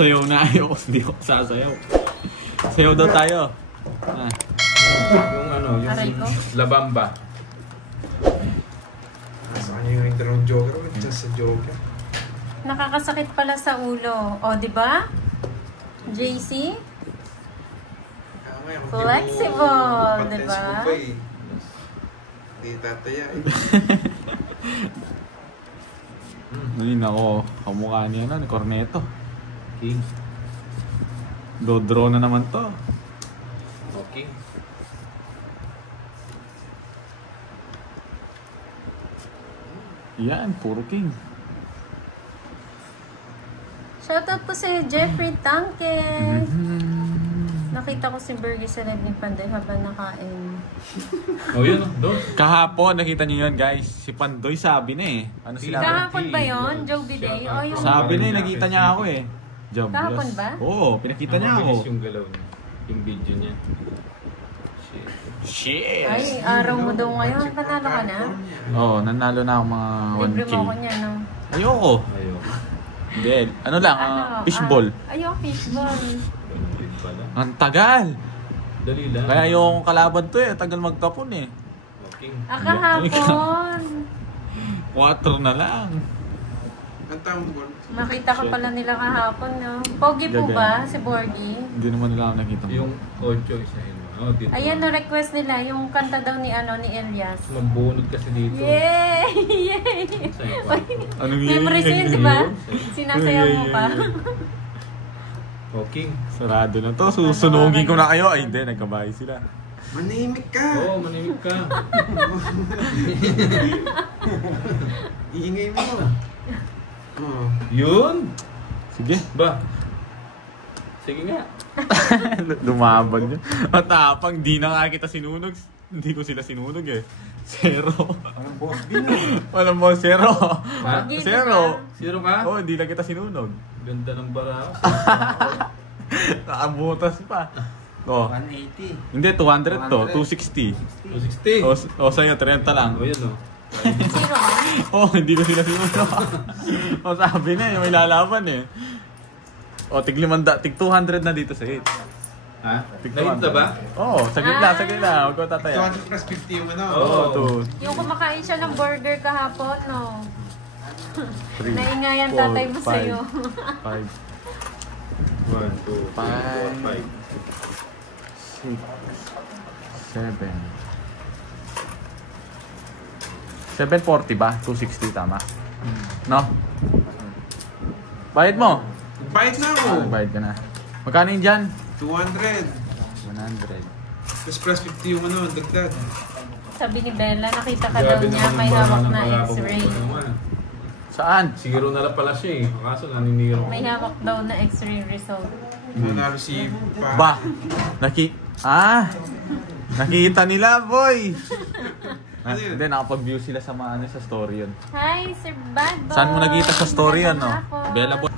Sayaw na ayoko. Hindi ako sasayaw. Sayaw daw tayo. Yung ano, yung labamba. Sa kanya yung intro ng Joker, just sa Joker. Nakakasakit pala sa ulo. O, di ba? JC? Flexible, di ba? Hindi tataya eh. Ayun ako. Kamukha niya na, ni Corneto. King. Do-draw na naman to. Okay. Yan, puro king. Shoutout po sa Jeffrey Tanke. Nakita ko si Bergie sa live ni Panday habang nakain. Oh, yun. Doon. Kahapon, nakita niyo yun guys. Si Pandoy sabi na eh. Ano sila? Kahapon ba yun? Joe Biday? O yung... Sabi na eh, nakita niya ako eh. Job Kahapon loss. ba? Oo, pinakita niya ako. Yung galaw niya. Yung video niya. Shit! Ay, araw mo daw ngayon. Panalo ka na? Oo, nanalo na ako mga 1K. Libre mo ako niya, no? Ayoko. Ayoko. Hindi, ano lang, fishball. Ayoko, fishball. Ganun din pala. Ang tagal! Dali lang. Kaya yung kalaban to eh, tagal magtapon eh. Okay. Kahapon. 4 na lang. Ang tambol. Makita ka pala nila kahapon, no? Pogi po ba si Borgie? Hindi naman nila ako nakita mo. Yung 8 isa yun. Oh, dito. Ayan, no-request nila. Yung kanta daw ni Elias. Mabunod kasi dito. Yay! Yay! Sa'yo, Anong Memories yun, di ba? Sinasayaw mo pa. Okay. Sarado na to. Susunugin ko na kayo. Ay, hindi. Nagkabahay sila. Manimik ka! Oo, manimik ka. Iingay mo. Oh. Yun! Sige. Ba? Sige nga. Lumaban yun. Matapang, di na nga kita sinunog. Hindi ko sila sinunog eh. 0. Parang boss bin eh. Walang mo, 0. Ha? 0. Zero ka? Oo, hindi lang kita sinunog. Ganda ng bara. Nakabutas pa. Oh. 180. Hindi, 200 to. 260. 260. O sa'yo, 30 lang. O yun o. Zero ka? Oh, hindi ko sila sinunog. O sabi na, yung may lalaban eh. O, tig 200 na dito sa hit. Ha? Tig Nakita ba? Oo, saglit lang, saglit lang. Huwag ko tataya. 200 plus 50 yung ano. Oo, 2, Yung kumakain siya ng burger kahapon, no? 3, Naingayan tatay mo sa'yo. 5, 1, 2, 3, 4, 5. 6, 7. 740 ba? 260 tama? No? Bayad mo? Bayad na ako. Bayad ka na. Magkano yun dyan? 200. 100. Plus plus 50 yung ano, dagdag. Sabi ni Bella, nakita ka daw niya may hawak na x-ray. Saan? Siguro na lang pala siya eh. Kaso naniniro. May hawak daw na x-ray result. Nanalo si Ba? Nakita nila, boy! Ano yun? Hindi, nakapag-view sila sa mga sa story yun. Hi, Sir Bad Boy! Saan mo nakita sa story yun, no? Magandang hapon. Bella boy.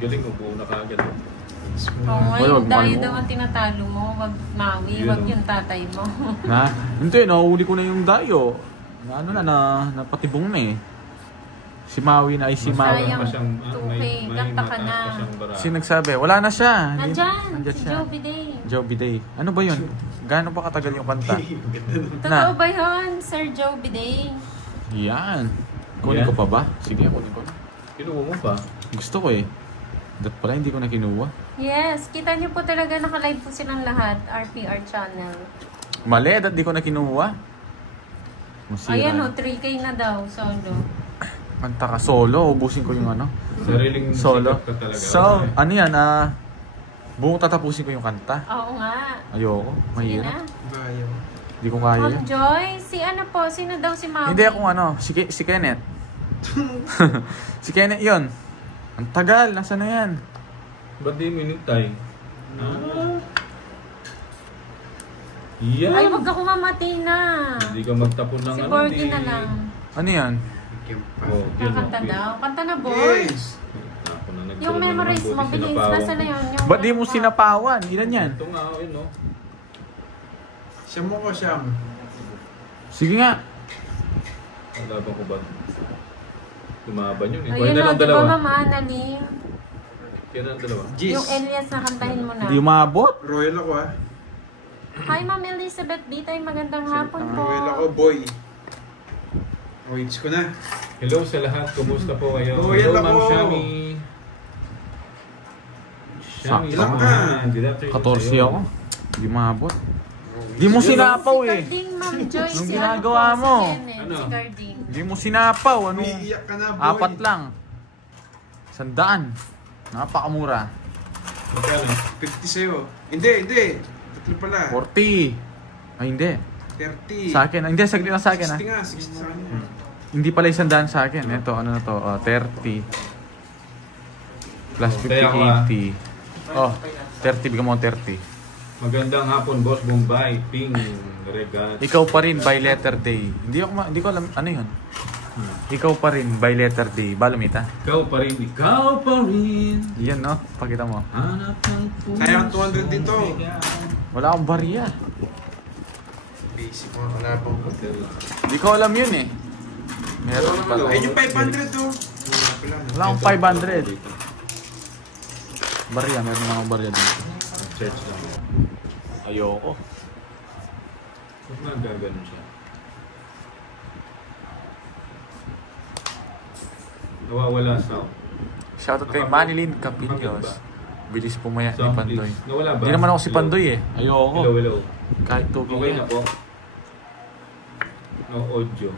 Galing mo, buo na kagad. Oo nga, Uy, wag yung dayo mo. daw ang tinatalo mo. Wag Maui, Yun. wag yung tatay mo. Na? Hindi, nahuli ko na yung dayo. Na ano napatibong na eh. Si Maui na ay si Maui. Sayang. Pa siyang, 2K, kanta ka na. Sino nagsabi? Wala na siya. Nandyan, Nandyan si siya. Joby Day. Joby Day. Ano ba yun? Gaano pa katagal yung kanta? Totoo ba yun, Sir Joby Day? Yan. Kunin ko pa ba? Sige, kunin ko. Kinuha mo pa? Gusto ko eh. Dat pala hindi ko na kinuha. Yes, kita niyo po talaga naka-live po silang lahat, RPR channel. Mali, dat di ko na kinuha. Masira. Ayan o, 3K na daw, solo. Kanta ka solo, ubusin ko yung ano. Sariling Solo. sikat ka talaga. So, ano yan, buong tatapusin ko yung kanta. Oo nga. Ayoko, Sige mahirap. na. Bayo. Hindi ko kaya Ma'am yan. Joy, si ano po, sino daw si Maui? Hindi ako si Kenneth. Si Kenneth yun. Ang tagal, nasa na yan? Ba't di minintay? Yan! Ay, wag ako mamati na. Hindi ka magtapon ng Si ano. Borgie na lang. Ano yan? Oh, yun, Kakanta oh. daw. Kanta na, boy. Yes. Ako na nagkaroon Yung na ng memories buti, mo, Bilins, sinapawang nasa na ko. yun? Yung Ba't di mo sinapawan? Ilan yan? Ito nga, yun no. Siyam mo ko siyam. Sige nga. Alaban ko ba? Tumaban yun eh. Ayun Kaya na o, lang di ba dalawa. Ma'am Annalyn? Kaya na lang dalawa. Jis. Yung Elias na kantahin mo na. Hindi umabot. Royal ako ah. Hi Ma'am Elizabeth Bitay, magandang hapon po. Royal ako, boy. Wait ko na. Hello sa lahat. Kumusta po kayo? Royal Hello, Ma'am ako. Shami. Shami. Ilang ka? Good afternoon 14 sa'yo. ako. Hindi umabot. Hindi mo sinapaw Si eh. Carding, Ma'am Joyce. Anong si ginagawa po, mo? Si Kenneth, Ano? si Carding. Hindi mo sinapaw. Ano? Umiiyak ka na, boy. 4 lang. 100. Napakamura. Magkano? 50 sa'yo. Hindi. Tatlo pala. 40. Ay hindi. 30. Sa akin. Hindi, saglit lang sa akin 60 nga, 60 sa kanya. Hindi pala 100 sa akin. Ito, ano na to? 30. Plus 50, Kaya ako, ah. 80. Oh, 30. Bigyan mo akong 30. Magandang hapon, Boss Bombay. Ping. Regat. Ikaw pa rin by letter day. Hindi ko alam ano 'yun. Ikaw pa rin by letter day. Balumita. Ikaw pa rin. Ikaw pa rin. Yan no, pakita mo. Hanap ng puso. Kaya ang 200 dito. Wala akong barya. Basic mga kalabang ko. Hindi ko alam 'yun eh. Meron pala. Ayun yung 500 to. Wala akong 500. Barya, meron akong barya dito. Church lang. Ayoko. Ba't nagaganon siya? Nawawala sound. Shoutout kay Manilyn Capillos. Bilis pumaya ni Sound Pandoy. please. Nawala ba? Hindi naman ako si Hello? Pandoy eh. Ayoko. Hello. Kahit tubig Okay na yan. po. No audio.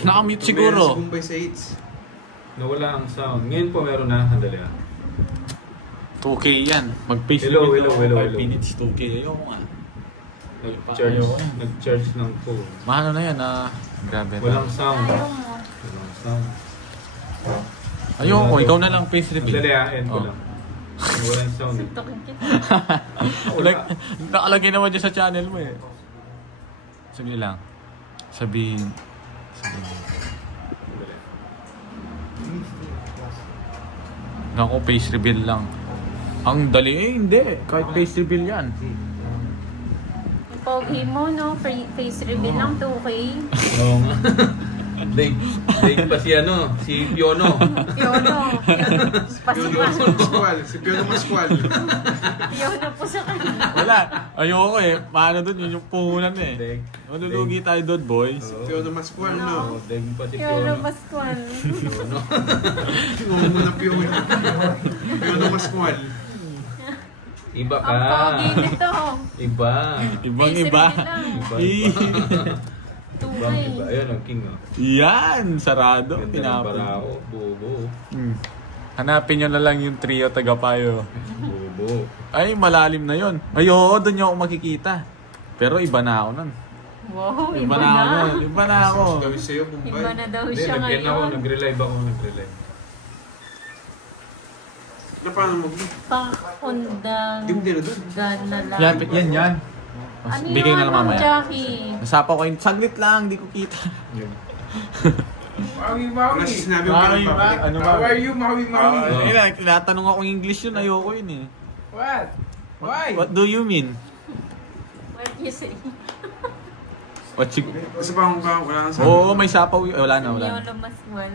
Nakamute siguro. Si Bombay sa 8. Nawala ang sound. Ngayon po meron na. Handali ah. 2K yan. Mag-face Hello, reveal hello, ako, hello. 5 minutes, 2K. Ayoko nga. Nag-charge ng phone. Mahalo na yan grabe. Walang sound. Ayaw mo. Walang sound. Ayoko, ikaw na lang face reveal. Handali ah. End ko Oh. lang. Walang sound eh. Suntukin kita. Nakalagay naman dyan sa channel mo eh. Sabihin lang. Sabihin. Naku, face reveal lang. Ang dali eh, hindi. Kahit face reveal yan. Yung pogi mo, no? Face reveal lang, 2K. Oo nga. Daig pa si ano, si Piono. Piono. Pasukan. Masqual. Si Piono Masqual. Piono po sa kanya. Wala. Ayoko eh. Paano dun? Yun yung puhunan eh. Daig. Malulugi tayo doon, boys. Piono Masqual, no? Daig pa si Piono Piono. Pascual. Piono. Tingnan mo na Piono. Piono Masqual. Iba ka. Ang pogi nito. Iba. Ibang Face iba. reveal lang. Iba. 2K. Ibang iba. Ayun ang king oh. Yan! Sarado. Ganda ng Pinapon. barao. Bobo. Hanapin nyo na lang yung trio tagapayo. Bobo. Ay, malalim na yon. Ay, oo, doon nyo ako makikita. Pero iba na ako nun. Wow, Iba na ako. Iba na ako. Mas gawin sa'yo, Bombay. Iba na daw Hindi, siya nag-end ako. ngayon. Nag-relive ako. Nag-relive. Na paano mo? Pangkundang Di mo din na doon. gana lang. Yan. Ano Bigay na lang Ma'am mamaya. Jackie? Nasapaw ko yung saglit lang, di ko kita. Wala siya sinabi mo Maui, parang public. ano ba? How are you, Maui? Tinatanong ako English yun, ayoko yun eh. What? Why? What do you mean? What you say? What you... Gusto pa akong wala kang sabi. Oo, may sapaw yun. Wala na. Yolo Mascual.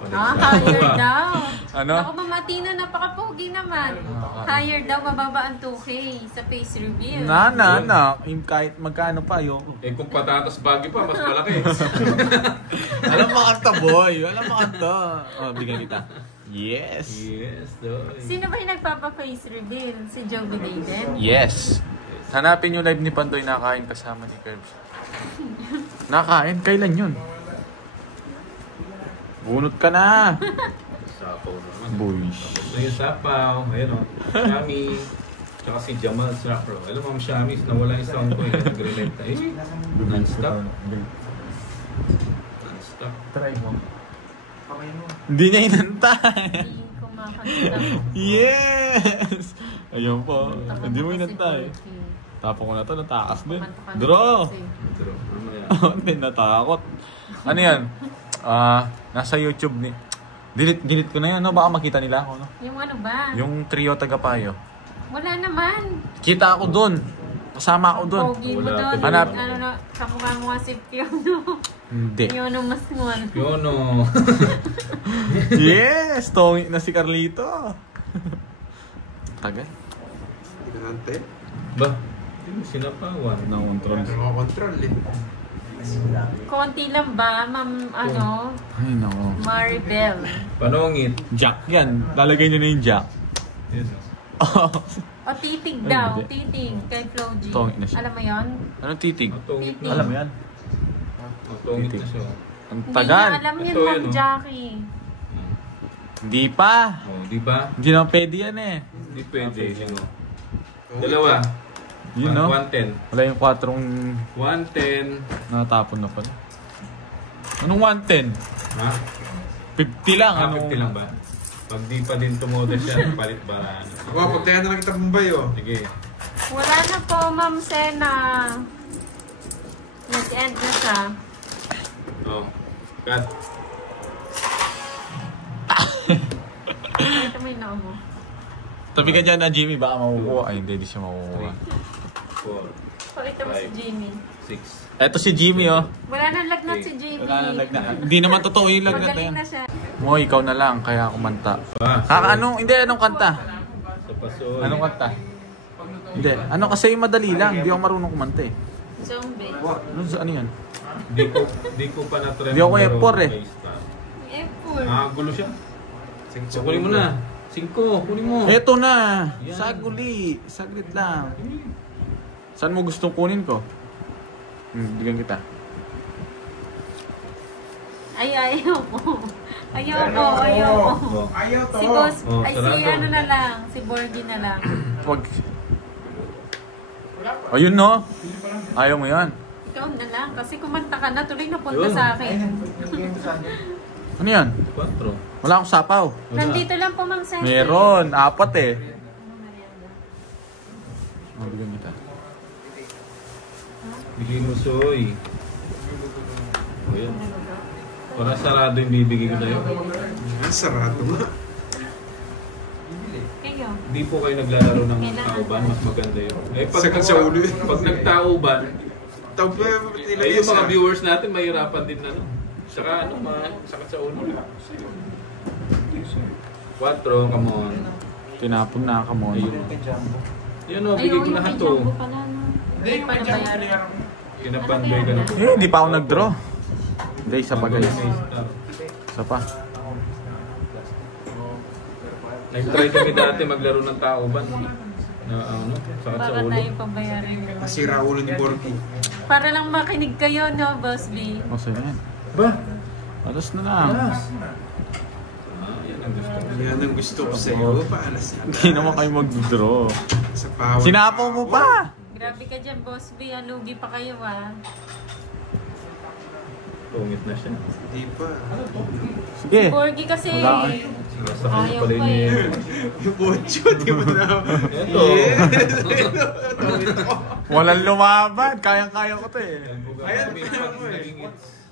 Higher daw. Ano? Ako mamatina, napaka-pogi naman. Higher daw, mababa ang 2K sa face reveal. Yung kahit magkano pa, ayoko. Eh kung patatas bagyo pa, mas malaki. Alam mo kanta, boy. Alam mo kanta. Oh, bigyan kita. Yes. Yes, doy. Sino ba yung nagpapa-face reveal? Si Joey Dayden? Yes. Hanapin yung live ni Pandoy nakain kasama ni Curbs. Nakain? Kailan yun? Bunot ka na. Sapaw naman. Boy. Tapos na yung sapaw. Ayun o. Shami. Tsaka si Jamal Srapro. Alam mo, ang Shami, nawala yung sound ko. Nag-relive tayo. Non-stop. Non-stop. Try mo. Hindi niya inantay. Hindi ko makakita. Yes! Ayun po. Hindi mo inantay. Tapos ko na to, natakas din. Draw! Pero, mamaya. Hindi, natakot. Ano yan? Nasa YouTube ni... Delete ko na yan, no? Baka makita nila ako, no? Yung ano ba? Yung trio tagapayo. Wala naman. Kita ako dun. Kasama ako doon. Pogi mo Wala doon. pa Hanap. Ano na, kamukha mo nga si Piono. Hindi. Piono Masngon. Yono. Yes! Tongi na si Carlito. Tagal. Ginante. Ba? Hindi mo sinapawan. Na-control. Control eh. Konti lang ba, ma'am, ano, Ay, nako. Maribel? Panongit. Jack yan. Lalagay nyo na yung Jack. Yes. O titig daw, Ay, hindi. titig kay Flo G. Tongit na siya. Alam mo yon? Anong titig? Matongit na. Alam mo yan? Matongit na siya. Ang Hindi tagal. niya alam yun, Ito Ma'am yun, oh. Jackie. Hindi pa. Oh, di ba? Hindi naman pwede yan eh. Hindi pwede. Yun, oh. Dalawa. Yun no? 110. Wala yung 4 110. natapon na pala. Anong 110? Ha? 50 lang. Ah, Ano? 50 lang ba? Pag di pa din tumuda siya, palit ba? Wow, pagtayan na lang kita Mumbai oh. Sige. Wala na po, Ma'am Sena. Nag-end na siya. Oh. Cut. Ito mo yung noo mo. Tabi ka dyan na Jimmy, baka makukuha. Ay, hindi siya makukuha. 4, Pakita mo si Jimmy. 6. Eto si Jimmy oh. Wala nang lagnat si Jimmy. Wala na lagnat. Hindi naman totoo yung lagnat na Magaling yan. na siya. Mo, ikaw na lang, kaya kumanta. Pa. Anong, hindi, anong kanta? Sa pasoy. Anong kanta? Hindi, ano kasi madali lang, hindi ako marunong kumanta eh. Zombie. Ano yan? Di ko pa na-try. Di ako F4 eh. F4. Ah, gulo siya. So, kunin mo na. 5, kunin mo. Eto na! Yan. Saguli! Saglit lang. Saan mo gustong kunin ko? Bigyan kita. Ay, ayoko. Ayoko, ayoko. Oh. Ayaw to. Si Boss, Oh, ay si sarado. ano na lang, si Borgie na lang. Wag. Ayun no? Ayaw mo yan. Ikaw na lang, kasi kumanta ka na, tuloy napunta Yun. sa akin. Ano yan? 4. Wala akong sapaw. Nandito lang po, Ma'am Sensei. Meron, 4 eh. Oh, bigyan kita. Bigay mo soy. O yan. Para sarado yung bibigay ko sa'yo. Ang sarado nga. Kayo. Hindi po kayo naglalaro ng Kailangan. tauban, mas maganda yun. Eh, Sakit sa ulo yun. Pag nagtauban, Tawag pa nila eh, yung mga viewers natin, mahirapan din na. Saka ano, sakit sa ulo. 4, come on. Tinapon na ka mo. Ayun. Yan o, Ay, bigay ko yung lahat kay to. Jumbo pala, no? Hindi pa nabayaran. Pinapanday ka na po. Eh, hindi pa ako nag-draw. Hindi, isa pa guys. May star. Isa pa. Nag-try kami dati maglaro ng tauban. Na ano, sakit sa Para ulo. tayo pabayaran. Nasira ulo ni Borky. Para lang makinig kayo, no, Boss B? O, sa'yo yan. Ba? Alas na lang. Yan ang gusto ko. Yan ang gusto ko sa'yo. Paalas na. Hindi naman kayo mag-draw. Sa power. Sinapaw mo pa! Grabe ka dyan, Boss B. Alugi pa kayo, ah. Tungit na siya. Hindi pa. Sige. Borgie kasi. Wala ka. Sinasakal Ayaw pala pa ni... eh. Yung bocho, di mo na. Ito. Walang lumaban. Kayang-kaya ko to eh. Ayan,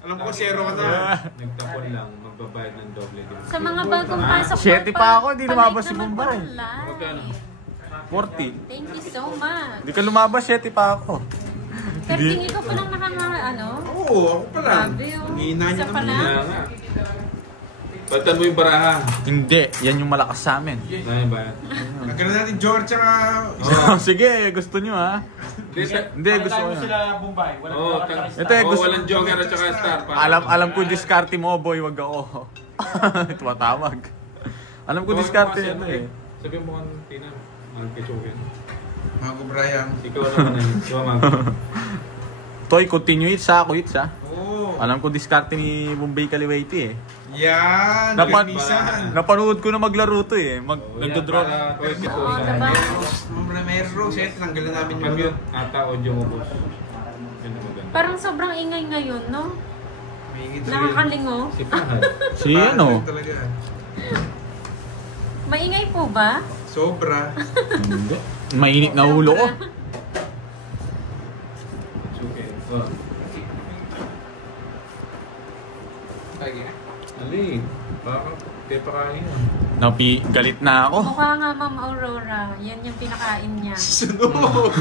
alam ko, zero ka na. Nagtapon lang, magbabayad ng doble din. Sa mga bagong pasok. 7 pa ako, di lumabas si Pabalik naman Mumbai. po ang Magkano? live. 40. Thank you so much. Di ka lumabas, 7 pa ako. Pero tingin ko pa lang ano? Oo, ako pa lang. Grabe, oh. Hihina niya Isa pa naman. lang. Kaya nga. Palitan mo yung baraha. Hindi, yan yung malakas sa amin. Dahil ba yan? Nagkaroon natin George tsaka... Sige, gusto nyo ha. Hindi, gusto ko yan. Oo, Ito eh, gusto- walang joker at saka star. Alam ko diskarte mo, boy, wag ako. Tumatawag. Alam ko diskarte yan eh. Sabihin mo kang Tina, mahal kay Chokin. Mago Brian. Ikaw naman eh. Ikaw mag. Toy, continue it sa ako it sa. Oo. Alam ko diskarte ni Bombay Kaliwaiti eh. Yan. Gamisan. Napanood ko na maglaro to eh. Nagdodraw. Para 20 Oo, sa diba? Meron. Sige, tinanggalan namin yung Commute, ata audio mo boss. Yan ang maganda. Parang sobrang ingay ngayon, no? May ingit talaga. Nakakalingo. Si Pahal. Si ano? Talaga. Maingay po ba? Sobra. Hindi. Mainit na ulo ko. Chokin. Oh. Ali, baka pepakain yan. Galit na ako. Mukha nga Ma'am Aurora. Yan yung pinakain niya. Sunog!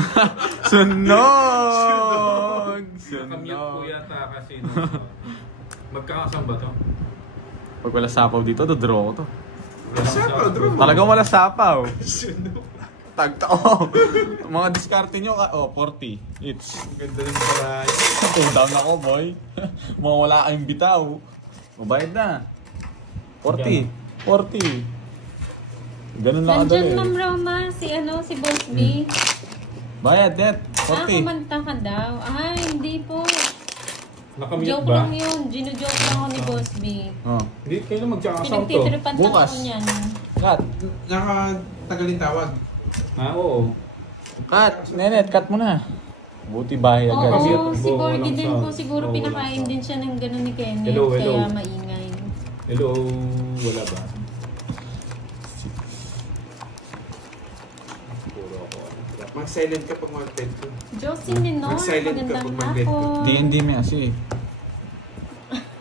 Sunog! Nakamute po Sunog. yata kasi magkakasang ba to? Pag wala sapaw dito, dodraw ko to. Sapaw, draw. Talagang wala sapaw. Sunog. Tagtao. Mga diskarte nyo, 40. It's. Ang ganda ng paraan. Cool down ako, boy. Mga wala kayong bitaw. Mabayad na. 40. 40. Ganun lang Nandyan kadali. Ma'am Roma, si Boss B. Bayad, det. Ah, 40. kumanta ka daw. Ah, hindi po. Nakamute Joke ba? lang yun. Gino-joke lang ako ni Boss B. Oh. Hindi, kailan magkakasang to? Pinagtitripan lang Bukas. ako niyan. Cut. Nakatagalin tawag. Oo. Cut. Nenet, cut mo na. Buti bahay agad. Oo, si Buo, Borgie walang din sound. po. Siguro Oo, pinakain walang din siya ng gano'n ni Kenneth. Hello, hello. Kaya maingay. Hello, wala ba? Puro ako. Mag-silent ka pag mag-bed ko. Jocelyn Ninor, Mag-silent ka magandang pag mag-bed ko. hapon. D&D may asi.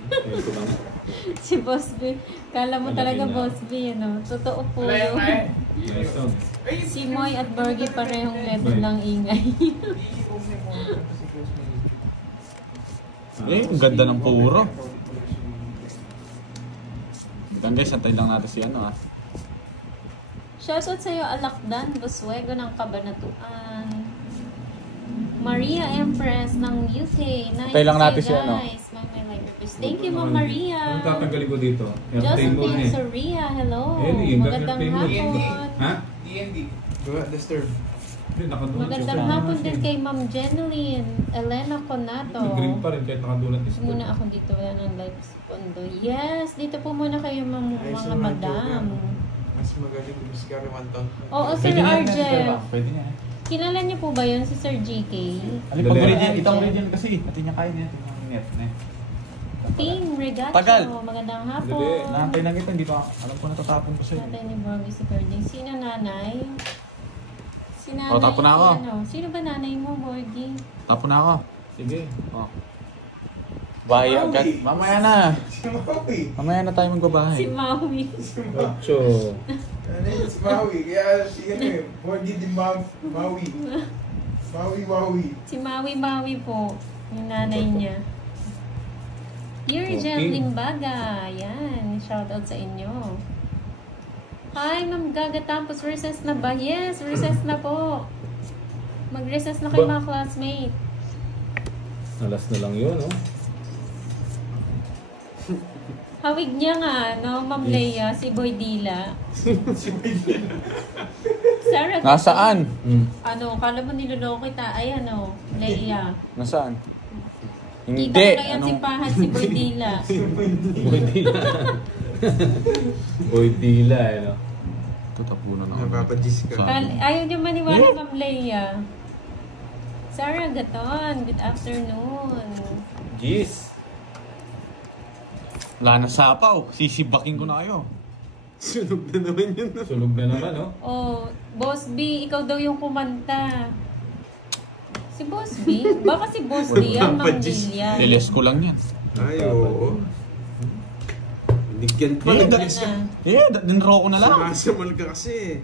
Ayun ko lang. Si Boss B. Kala mo Ano talaga yun na? Boss B, ano? Totoo po yun. Nice sound. Si Moy at Borgie parehong level ng ingay. Ang ganda ng puro. Maganda guys, antayin lang natin si ano Shoutout sa'yo, Alakdan, Boswego ng Cabanatuan. Maria Empress ng UK. Nice Tayo lang to natin see si you ano. guys. My live reviews. Thank you, Ma'am Maria. Anong tatanggalin ko dito? Airplane mode Josephine eh. Soria, hello. Eli, yung Magandang airplane mode. hapon. Ha? Do not disturb. Hindi, nakadunat. Magandang hapon din kay Ma'am Jeneline Elena Conato. Green pa rin kahit nakadunat. Muna ako dito, wala ng live sa pondo. Yes, dito po muna kayo mga madam. Mas magaling yung si Carrie Manton. Oo, Sir RJ. Pwede niya. Kilala niyo po ba yun si Sir GK? Alin, pag original, itang original kasi. Pati niya kaya niya. Net, ne. Team Regacho, Tagal. magandang Dali. hapon. Naantay lang kita, hindi pa. Alam ko natatapon ko sa'yo. Natay ni Borgie si Carding. Sino nanay? Si nanay. Oh, tapo na ako. Ano? Sino ba nanay mo, Borgie? Tapon na ako. Sige. Oh. Bahay agad. Mamaya na. Si Maui. Mamaya na tayo magbabahay. Si Maui. Ocho. Ano yun si Maui? Kaya si ano eh. Borgie din Maui. Maui. Si Maui po. Yung nanay niya. Yuri Okay. Jem Limbaga. Yan. Shoutout sa inyo. Hi, Ma'am Gaga Tampos. Recess na ba? Yes, recess na po. Mag-recess na kayo Ba? mga classmate. Alas na lang yun, no? Hawig niya nga, no, Ma'am Leia, si Boy Dila. Sarah, Nasaan? ano, kala mo niloloko kita, ay ano, Leia. Nasaan? Kita Hindi. mo kaya Anong... simpahan si Boy Dila. Boy Dila. Boy Dila, eh, no? Tutapunan ako. Napapadis ka. Ayaw niyo maniwala, Ma'am Leia. Sarah Gaton, good afternoon. Jeez. Wala na sapaw. Sisibakin ko na kayo. Sunog na naman yun. Sunog na naman, no? Oh, Boss B, ikaw daw yung kumanta. Si Boss B? Baka si Boss D yan, Ma'am Lilian. Liles ko lang yan. Ay, oo. Bigyan pa. Eh, Nagdalis ka. dinro ko na lang. Sumasamal ka kasi.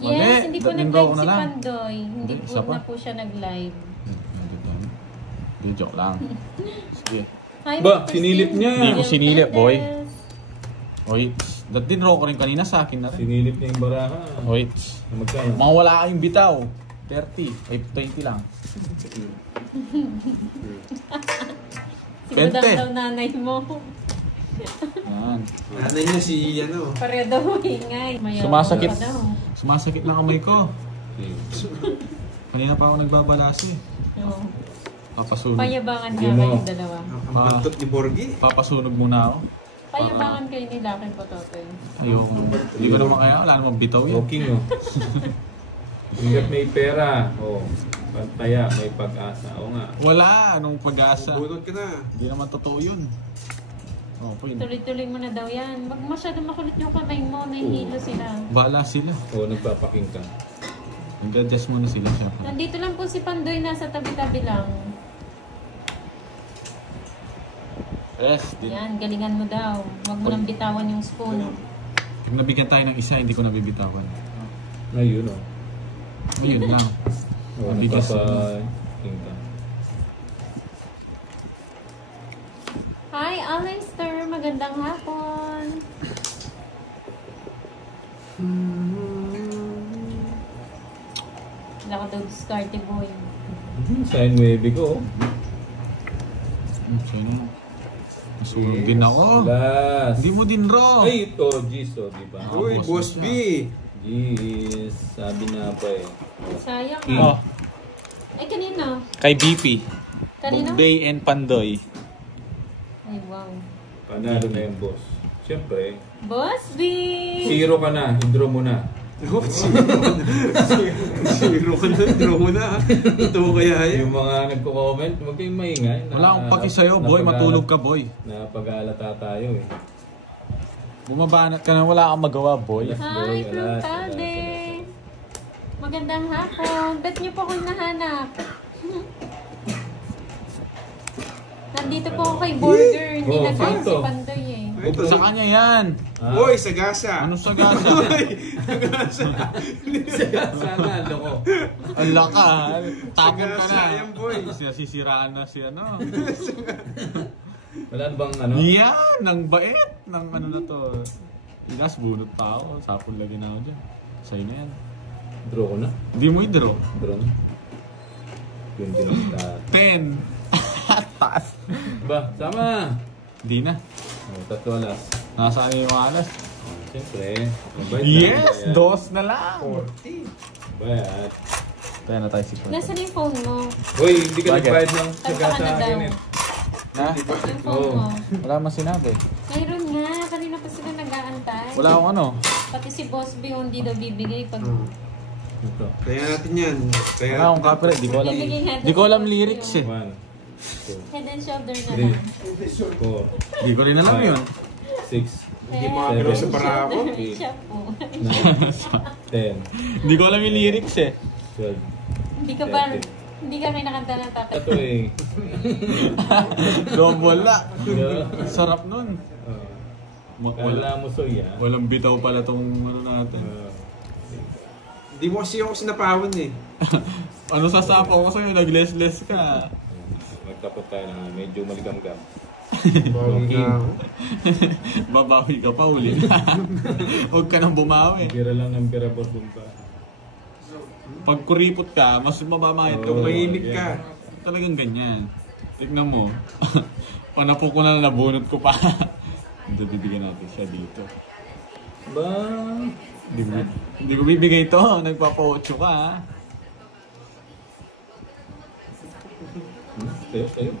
Yes, Mali. hindi po Dating nag-live ko na si lang. Pandoy. Hindi Isa po pa? na po siya nag-live. Hindi, joke lang. Sige. Hi, Ba, Mr. sinilip niya. Hindi ko sinilip, boy. Fernandez. Wait. Dinro ko rin kanina sa akin na rin. Sinilip niya yung baraha. Wait. Magkano? Mga wala kayong bitaw. 30. Ay, 20 lang. Si Pente. Madam daw nanay mo. Yan. Nanay niya si ano. Pareho daw ingay. Mayaw Sumasakit. ka daw. Sumasakit na kamay ko. Kanina pa ako nagbabalasi. Oo. Papasunog. Payabangan nga Yun, kayong oh. dalawa. Ang bantot ni Borgie. Papasunog muna ako. Payabangan kayo ni Lucky Pototoy. Ayoko. Hindi ko naman kaya. Wala namang bitaw yan. Walking, no? Hinggat may pera. Oh, pantaya, may pag-asa. Oo nga. Wala. Anong pag-asa? Bunod ka na. Hindi naman totoo yun. Oh, po yun. Tuloy-tuloy mo na daw yan. Wag masyado makulit yung kamay mo. Nahihilo sila. Bahala sila. Oo, nagpapaking ka. Nag-adjust muna sila syempre. Nandito lang po si Pandoy. Nasa tabi-tabi lang. Yes, din. Yan, galingan mo daw. Huwag mo nang bitawan yung spoon. Pag nabigyan tayo ng isa, hindi ko nabibitawan. Ayun o. Ayun lang. Oh, Mabilis. nagpapa-tingka. Hi, Alistair. Magandang hapon. Wala ko daw diskarte, boy. Sign wavy ko. Sino? Nasulog din ako. Last. Hindi mo din raw. Ay, ito. Jeez, o, diba? Uy, Boss B. Jeez. Sabi na pa eh. Sayang Oh, ah. Ay, kanino? kay BP. Kanino? Bombay and Pandoy. Ay, wow. Panalo na yung boss. Siyempre. Boss B! Zero ka na. Hidro mo na. Zero ka na, draw mo na. Ito kaya yan. Yung mga nagko-comment, huwag kayong maingay. Wala akong paki sa'yo, boy. Matulog ka, boy. Napag-aalata tayo eh. Bumabanat ka na, wala kang magawa, boy. Boy, Hi, alas, Frutade! Magandang hapon. Bet niyo po akong nahanap. Nandito po ako kay Burger. Hindi Oh, nag-live si sakto. Pandoy eh. Ito, Sa kanya yan. Uy, sagasa. Ano sa gasa? Sana, loko. Ala ka. Tapon ka na. Sagasa yan, boy. Sisiraan na si ano. Wala bang ano? Yan! Ang bait! Ng ano na to. Ilas, bunot pa ako. Sapon lagi na ako dyan. Sa'yo na yan. Draw ko na. Hindi mo i-draw. Draw na. 20 na lahat. 10. Taas. Ba, sama! Hindi na. Oh, tatlo alas. Nasaan yung alas? Siyempre. mabait na. Yes! Bayad. Dos na lang! Bayad. Kaya na tayo si Paul. Nasaan yung phone mo? Uy, hindi ka Bakit? nagbayad ng Tagpa saga ka sa na daw. akin eh. Ha? Yung phone Oo. mo. Wala man sinabi. Mayroon nga. Kanina pa sila nag-aantay. Wala akong ano. Pati si Boss B hindi daw bibigay pag... Ito. Kaya natin yan. Kaya Wala akong copyright. Di ko alam. Bibigyan natin Di ko alam si Boss B lyrics yung eh. 1, 2, Head and shoulder na 3, lang. 4, Di ko rin alam yun. 6, Hindi makakalaw sa parako. Siya po. 10, Di ko alam yung lyrics eh. 12. Hindi ka ba... Hindi ka may nakanta ng tatay. Ito eh. Wala. Sarap nun. Kala mo soya. Walang bitaw pala tong ano natin. Hindi mo kasi ako sinapawan eh. Ano sasapaw ko sa'yo? Nag-less-less ka. Magtapot tayo na medyo maligam-gam. Bawi Okay. nga ako. Babawi ka pa uli. Huwag ka nang bumawi. Pira lang ng pira boss pa. Pag kuripot ka, mas mamamayat ka. Oo. Mainit ka. Talagang ganyan. Tignan mo. Panapo ko na nabunot ko pa. Hindi, bibigyan natin siya dito. Ba? Hindi ko bibigay ito. Nagpapa-8 ka. Tayo.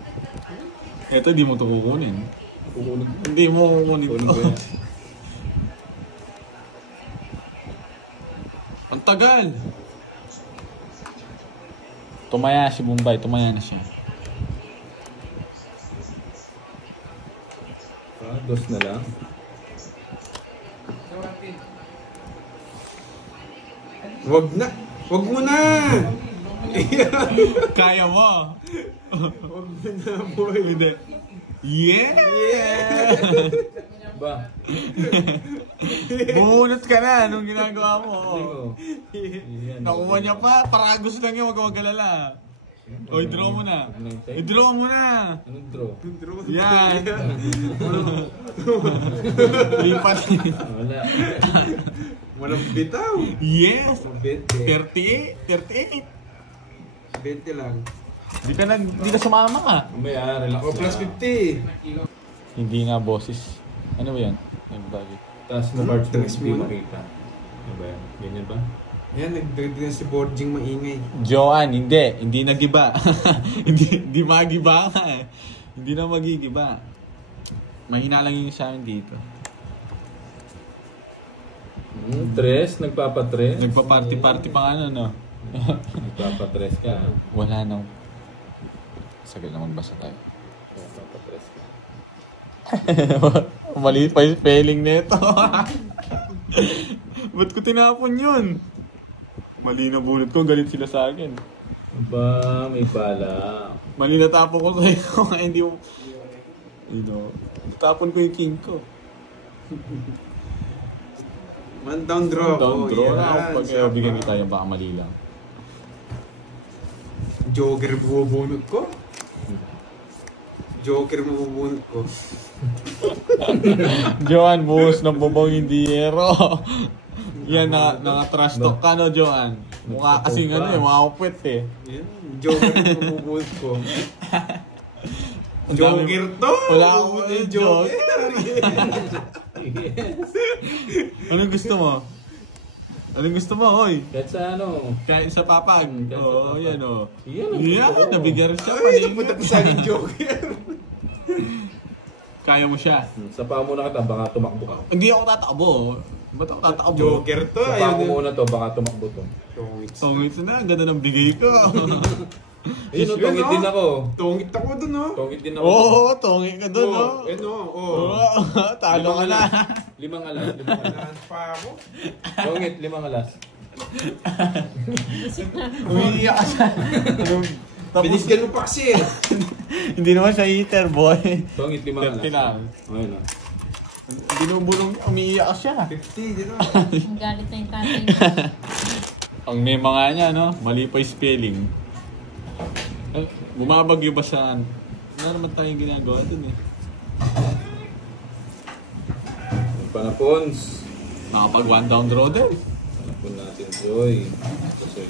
Ito, di mo ito kukunin. Kukunin. Hindi mo kukunin Kukunin ito. ko yan. Ang tagal! Tumaya si Bombay. Tumaya na siya. Dos na lang. Wag na. Wag mo na. Kaya mo! Wag mo na, boy. Hindi. Yeah! Ba? Bumunot ka na nung ginagawa mo. Hindi ko. Yan. Nakuha niya pa. Paragos lang yun. Huwag ka mag-alala. O, i-draw mo na. I-draw mo na. Anong draw? Yan. Lipat. Wala. Walang bitaw. Yes. 20. 38. 20 lang. Di ka sumama ka. Mamaya, relax O, plus 50. Hindi nga boses. Ano ba yan? Yung bagay. Taas mo cards mo, Tres hindi muna. makita. Ano ba yan? Ganyan ba? Ayan, nagdagdag si Borging maingay. Joanne, hindi. Hindi nagiba. hindi magiba ka eh. Hindi na magigiba. Mahina lang yung sa amin dito. Tres? Nagpapatres? Nagpa-party-party pa nga no? Nagpapatres ka. Wala nang... Sagal na magbasa tayo. Nagpapatres ka. Mali pa yung spelling nito. Ba't ko tinapon yun? Mali na bunot ko, galit sila sa akin. Ba, may bala. Mali na tapo ko sa'yo. Hindi mo... You know, tapon ko yung king ko. Man down draw Down ko. draw na Yan, ako pag sarap bigyan na. kita yung baka mali lang. Joker bubunot ko. Joker bubunot ko. Joan, buhos ng bubong hindi hero. Yan, naka-trash talk ka no, Joan? Mukha kasing ano eh, makakupwet eh. Yan, Joker bubunot ko. Joker to! Wala akong Bubunot yung joke. Joker. Anong gusto mo? Anong gusto mo, oy? Kahit sa ano. Kahit sa papag. Kahit sa Oo, papag. yan o. Yan, Yan, nabigyan rin siya. Ay, napunta pa sa akin Joker. Kaya mo siya. Sa paa muna kita, baka tumakbo ka. Hindi ako tatakbo. Ba't ako tatakbo? Joker to. Sa paa Ayun mo muna to, baka tumakbo to. Tungit na, ang ganda ng bigay ko. Ayun, tungit din ako. Tungit ako dun, no? Tungit din ako. Oo, tungit ka doon, no? Oo. Talo ka na. 5 alas. 5 alas. Lahat pa ako. Tungit, 5 alas. Umiiyak ka sa... Tapos, Binigyan mo pa kasi eh. hindi naman siya eater, boy. Tungit, 5 alas. 30 lang. Ayun lang. Binubulong, umiiyak ka siya. 50, dito. Ang galit na yung tatay mo. Ang mema nga niya, no? Mali pa yung spelling. Ay, bumabagyo ba siya? Ano naman tayong ginagawa dun eh? Panapons. Nakapag one down draw din. Panapon natin, Joy. Kasi,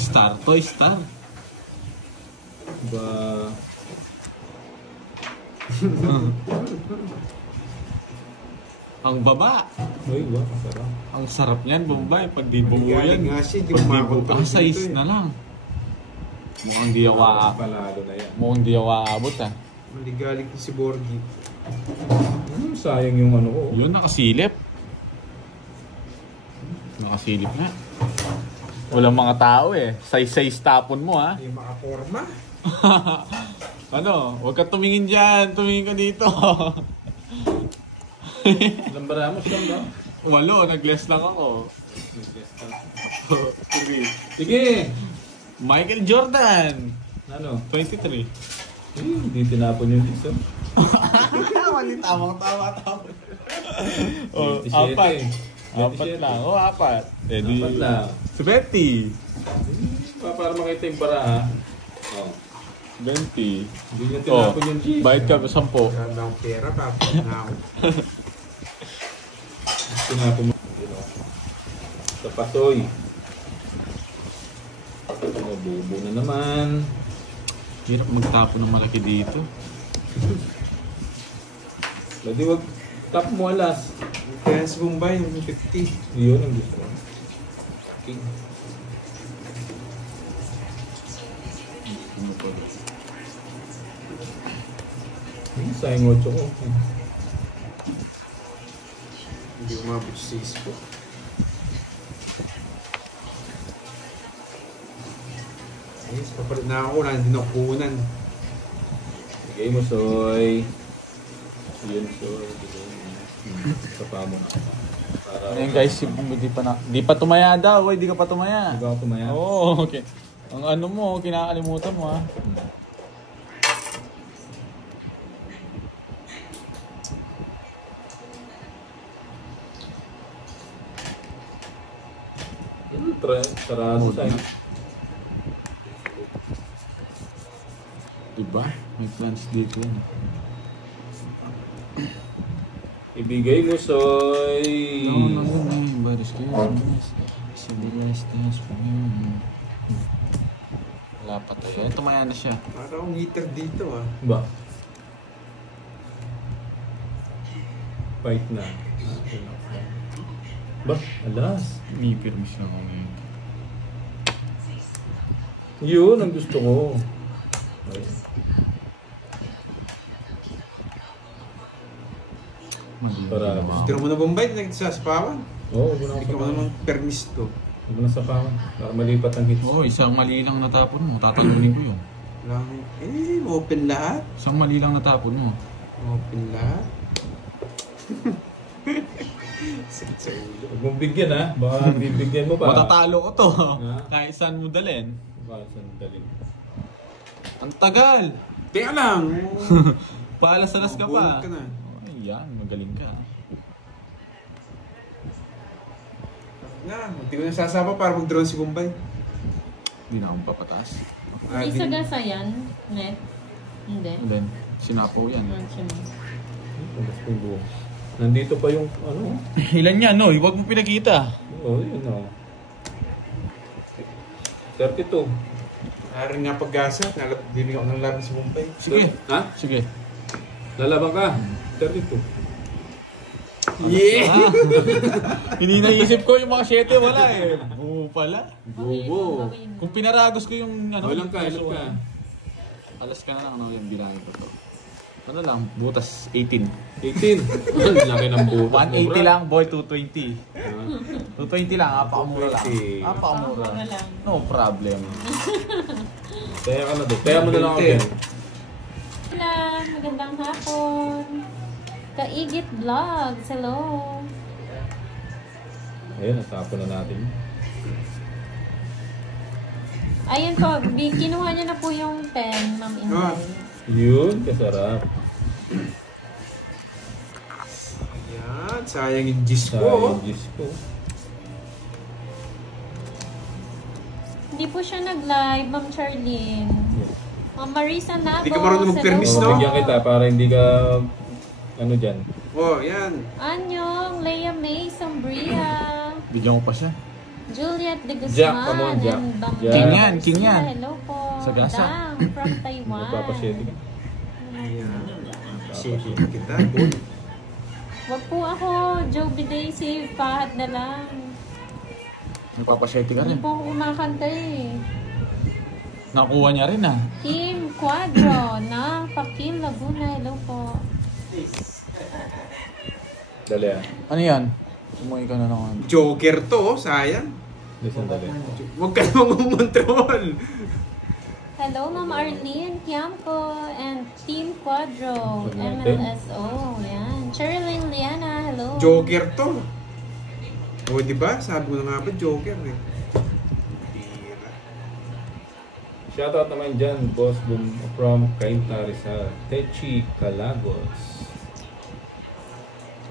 Star to, star. ba... Ang baba. Uy, wow, sarap. Ang sarap niyan, Bombay. Pag di buo yan. Galing nga siya, di Pag di umabot buo, ako size dito eh. na lang. Mukhang di ako Panalo na yan. mukhang di ako aabot ah. Maligalig ko si Borgie. Sayang yung ano ko. Yun, nakasilip. Nakasilip na. Walang mga tao eh. Size-size tapon mo ha. Yung makaporma. Ano? Huwag ka tumingin dyan. Tumingin ka dito. Ilang baramos lang ba? 8, nag-less lang ako. 3. Sige! Michael Jordan. Ano? 23. Hindi tinapon yung isa. Mali, tamang. Oh, 27. 4 lang. Oh, 4. Eh, di... 4 lang. 20. Para makita yung bara ha. Oh. 20. Hindi niya Oh, tinapon yung G. bayad ka 10. Ganda akong pera, tapos na ako. Tinapon mo. Sa patoy. Bubo na naman. Hirap magtapo ng malaki dito. Ladi wag tap mo alas. Kaya sa Bombay, yung 50. Yun ang gusto ko. Okay. Sayang 8 ko. Hindi umabot sa 6 po. Ayos, papalit na ako. Wala din ako kunan. Bigay mo, Soy. Yun, Soy. Bigay mo. Sa pamo na. Para Ayun guys, di pa tumaya daw. Di ka pa tumaya. Hindi ako tumaya. Oo, okay. Ang ano mo, kinakalimutan mo ha. Sarado tayo. Diba? May plans dito yan. Ibigay mo, Soy. No, but it's good. So the rest is for you. Wala pa tayo. Ay, tumaya na siya. Para akong heater dito ah. Ba? Fight na. Ba? Alas. May permis lang ako ngayon. Yun ang gusto ko. Para Tira mo na Bombay, nagsasapawan. Oo, huwag mo na Hindi ko naman permis to. Huwag mo na sa paman. Para malipat ang hits. Oo, isang mali lang natapon mo. Tatalunin ko yun. Lang, open lahat. Isang mali lang natapon mo. Open lahat. Sakit sa ulo. Huwag mong bigyan ha. Baka bibigyan mo pa. Matatalo ko to. Ha? Kahit saan mo dalhin. Baka sandali. Ang tagal! Teka lang. Paalas-alas ka Bunot pa. ka na. Ayan, magaling ka. Hindi ko nasasapa para mag-drone si Bombay. Hindi na akong papataas. Hindi sa gasa yan, net. Hindi. And then, sinapaw yan. Nandito pa yung ano? Ilan yan, no? Huwag mo pinakita. Oh, yun o. 32. Aaring nga pag-gasa. Bibigyan ko ng laban si Bombay. Sige. Ha? Sige. Lalaban ka. 32. Yeah! Ah. Hindi naisip ko yung mga 7, wala eh. Buo pala. Bobo. Kung pinaragos ko yung ano. Ilan ka? yung Ilan ka? Alas ka na lang, ano yung bilangin ko to. Ano lang, butas 18. 18. Ang laki ng bubo. 180 lang, boy, 220. 220 lang, apakamura lang. 220. Apakamura. Apakamura lang. No problem. Kaya ka na doon. Kaya mo na lang ako yan. Hello, magandang hapon. Kaigit Vlogs, hello. Ayun, natapon na natin. Ayun po, kinuha niya na po yung pen, Ma'am Inday. Yun, kasarap. Yan, sayang yung gis ko. Sayang Diyos ko. Hindi po siya nag-live, Ma'am Charlene. Ma'am Marisa Nagos, Hindi ka marunong mag-permis, O, no? bigyan kita para hindi ka ano dyan. Oh, yan. Anyong, Leia May Sombria, Bigyan ko pa siya. Juliet de Guzman, Jack, come on, Jack. and Bang Jack. King yan, king yan. Hello po. Sa gasa. Dang, from Taiwan. Nagpapasyete ka. Yan. Sige kita. Good. Wag po ako, Joby Daisy, pahad na lang. Nagpapasyete ka Hindi rin. po ako kumakanta eh. Nakuha niya rin ah. Kim Quadro ng Paquin Laguna, hello po. Dali ah. Ano yan? Umuwi ka na naman. Joker to, sayang. Listen, dali. Huwag ka namang umontrol. Hello, Ma'am Arlene Kiamco and Team Quadro, Good night, eh. MLSO, yan. Sherilyn Liana, hello. Joker to. O, diba? Sabi ko na nga ba, Joker eh. Tira. Shoutout naman dyan, Boss Boom from Cainta Rizal. Techi Calagos.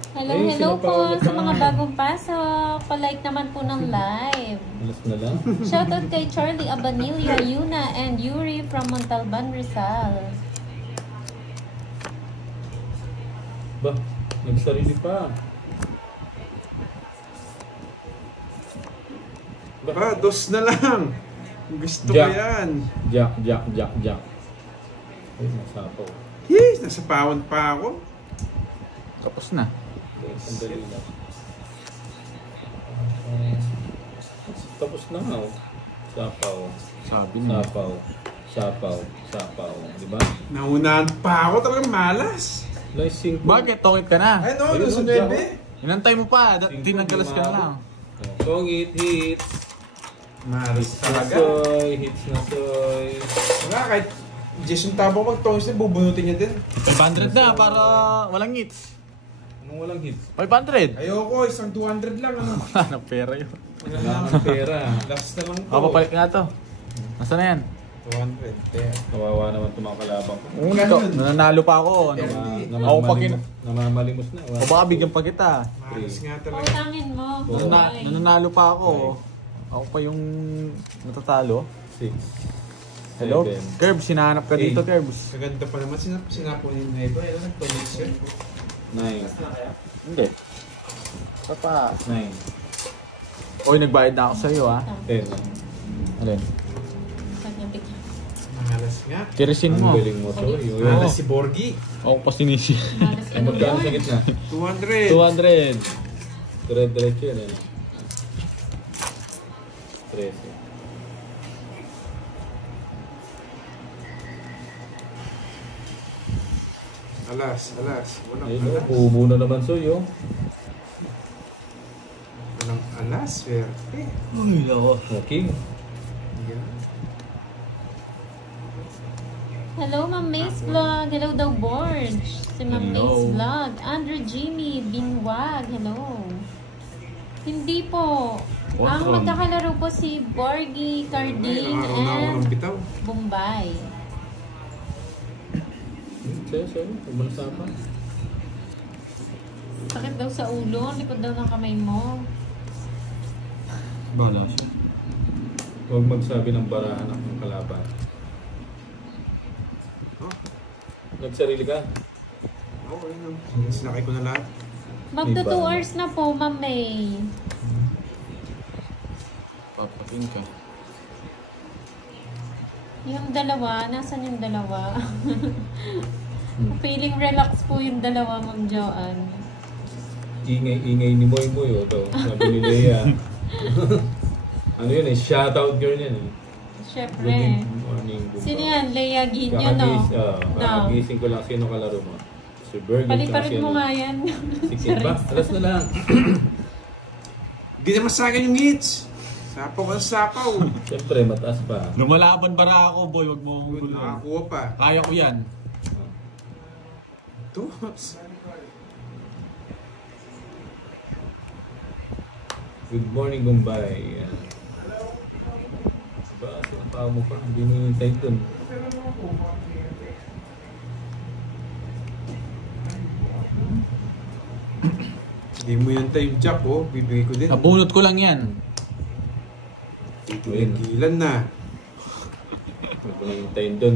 Hello, Ay, hello sino pa po ulit sa na? mga bagong pasok. Pa-like naman po ng live. Alas na lang. Shoutout kay Charlie Abanilla, Yuna, and Yuri from Montalban, Rizal. Ba, nagsarili pa. Ah, dos na lang. Gusto ko Jack. yan. Jack. Ay, nasapaw. Yes, nasa pawon pa ako. Tapos na. Sandali lang. Tapos na nga oh. Sabi niya. Sapaw. Diba? Naunahan pa ako, talagang malas. Nice 5. Bakit? Tokit ka na. Ay, no, Ayun, dos Jack. na Inantay mo pa. Cinco, Tinagalas ka na lang. Songit, hits. Malas Hits na talaga. soy. Nga, kahit Jason Tabo mag-tongis na, bubunutin niya din. 500 na para walang hits. Anong walang hits? 500. Ayoko, isang 200 lang. Ano? Wala ng pera yun. Wala kang pera. Last na lang to. Ako, papalit nga to. Nasaan na yan? 200. Kaya, Kawawa naman itong mga kalabang ko. Ito, nananalo pa ako. Ano? Ako pa Namamalimos na. O baka bigyan pa kita. malas nga talaga. Pautangin mo. Bye. Nananalo pa ako. Ako pa yung natatalo. 6. Hello? 7. Curbs, sinahanap ka dito, Curbs. Kaganda pa naman, sinapo ni Neva. Ano, nag-tonic siya. 9. Hindi. Papa. 9. Oy, nagbayad na ako sa iyo, ha? 10. Alin? Malas nga. Tirisin Ang mo. galing mo to. Malas si Borgie. Ako pa sinisi. Malas ka Ay, magkano sa naman. gitna? 200. 200. Diretso yan eh. 13. Alas. Walang Ayun alas. o, hubo na naman sa'yo. Walang alas, swerte. Uy, ako. Okay. Yan. Hello, Ma'am Mace Vlog. Hello daw, Borge. Si Ma'am Hello. Mace Vlog. Andrew Jimmy Binwag. Hello. Hindi po. What's Ang wrong? magkakalaro po si Borgie Carding Araw na ako ng and bitaw. Bombay. Sa'yo. Pumunta pa. Sakit daw sa ulo. Likod daw ng kamay mo. Bala siya. Huwag magsabi ng barahan ng kalaban. Nagsarili ka? Oo, yun. Sinakay ko na lahat. Magto 2 hours na po, Ma'am May. Papating ka. Yung dalawa, nasan yung dalawa? Feeling relax po yung dalawa, Ma'am Joanne. Ingay ni Moy Moy, o to. Sabi ni Leia. Ano yun eh, shoutout girl yan eh. Siyempre. Good morning. Sino yan? Leia Ginyo, no? Kakagising ko lang sino kalaro mo. Si Bergen. Palit-palit mo nga yan. Si Kid ba? Alas na lang. Hindi naman sa akin yung hits. Sapaw ka sa sapaw. Siyempre, mataas pa. Lumalaban para ako, boy. Wag mo akong Good, gulo. nakakuha pa. Kaya ko yan. Tups. Good morning, Bombay. Ba, sinapaw mo pa. Hindi nihintay dun. Hindi mo yun tayo yung jack, oh. Bibigay ko din. Nabunot ko lang yan. Tigilan na. Huwag mo nihintay dun.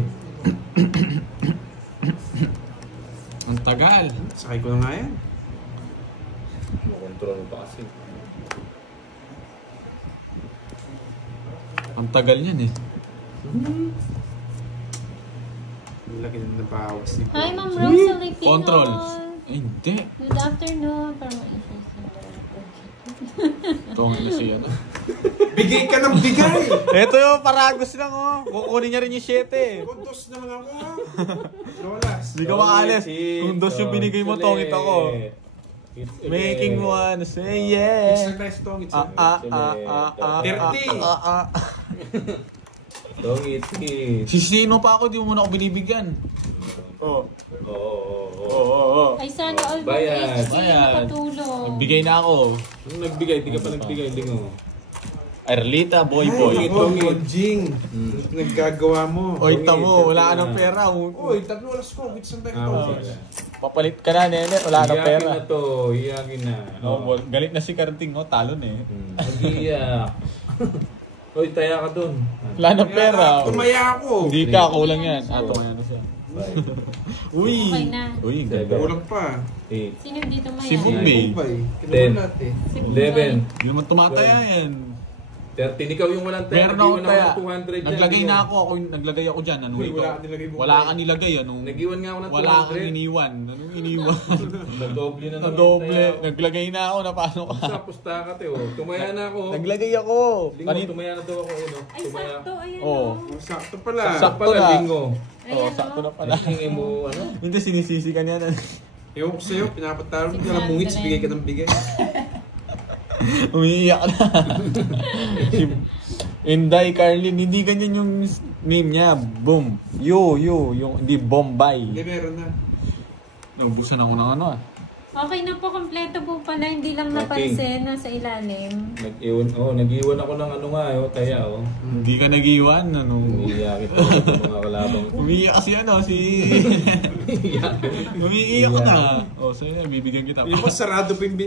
Ang tagal. Sakay ko na nga yan. Makontrol mo pa kasi. Ang tagal yan eh. Ang laki na nabawas ni Hi, Ma'am Rosalie Pinoy. Control. Ay, hindi. Good afternoon. Parang Ito ang siya na. Bigay ka ng bigay! Ito yung paragos lang oh. Kukunin niya rin yung 7. Kundos naman ako. Lolas. Hindi ka makaalis. Kung dos yung binigay mo, tongit ako. Making one, say It's yes. a nice tong. It's Tongit. Sisino pa ako, di mo muna ako binibigyan. Oh. Oo. Ay, sana all Bayad. HG nakatulong. Nagbigay na ako. Nung nagbigay, di ka pa nagbigay, lingo. Arlita, boy. Jing. Naggagawa mo. Oy, tamo, wala ka ng pera. Oy, 3 oras ko. It's a nice tong. Papalit ka na, nene. Wala ka ng pera. Iyakin na to, iyakin na. Oh, galit na si Karting, oh, talon eh. Mag-iyak. Oy, taya ka dun. Wala ng pera. Tumaya ako. Hindi ka, kulang yan. Tumaya na siya. Uy! Okay na. Uy, Seven. ganda. Kulang pa. 8, Sino dito maya? Si Bombay. Bombay. Ten. Kinulat eh. Si Bombay. 11, Hindi naman tumataya yan. 13. Ikaw yung walang taya. Meron akong Nag-iwan taya. ako ng 200 dyan. Naglagay Lingo. na ako. Naglagay ako dyan. Ano Uy, ito? wala ka nilagay mo. Wala ka nilagay. Ano? Nag-iwan nga ako ng 200. Wala kang iniwan. Anong iniwan? Nadoble na naman. Nadoble. ang taya ko. Naglagay na ako. Napano ka? Sa pusta ka, Teo. Tumaya na ako. Naglagay ako. Lingo, tumaya na daw ako. Uno. Ay, Tumaya. sakto. Ayan Oo. o. Sakto pala. Sakto Pala, na. Lingo. Oh, sakto na pala. Hingin mo, ano? Hindi, sinisisi ka niya. Ewan ko sa'yo, pinapatalo mo ka ng mungits, bigay ka ng bigay. Umiiyak na. Si Inday Carlin, hindi ganyan yung name niya. Boom. Yung hindi Bombay. Hindi, meron na. Naubusan ako ng ano ah. Okay na po, kompleto po pala. Hindi lang napansin na sa ilalim. Nag-iwan ako ng ano nga, taya, Hindi ka nag-iwan. Ano? Umiiyak ito sa mga kalabang. Umiiyak kasi ano, si... Umiiyak na. O, so yun, bibigyan kita. Yung mas sarado pa yung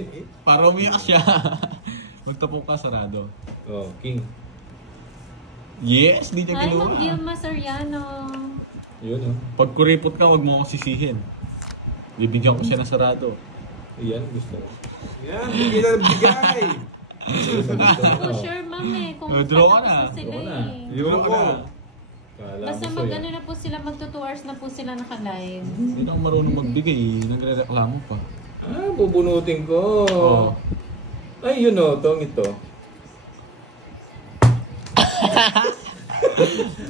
Para umiiyak siya. Magtapok ka, sarado. Oh, King. Yes, di niya Hi, ginawa. Ma'am Gilma Soriano. Yun, Pag kuripot ka, wag mo akong sisihin. Bibigyan ko siya ng sarado. Iyan, gusto ko. Yan, bigay na ng bigay. Oh, sure, Ma'am eh. Kung Draw ka na. patapos sila Draw na. eh. Yung ko. Basta mag-ano na po sila, magto 2 hours na po sila naka-live. Hindi na ako marunong magbigay. Nagre-reklamo pa. Bubunutin ko. Oo. Ay, yun tong ito.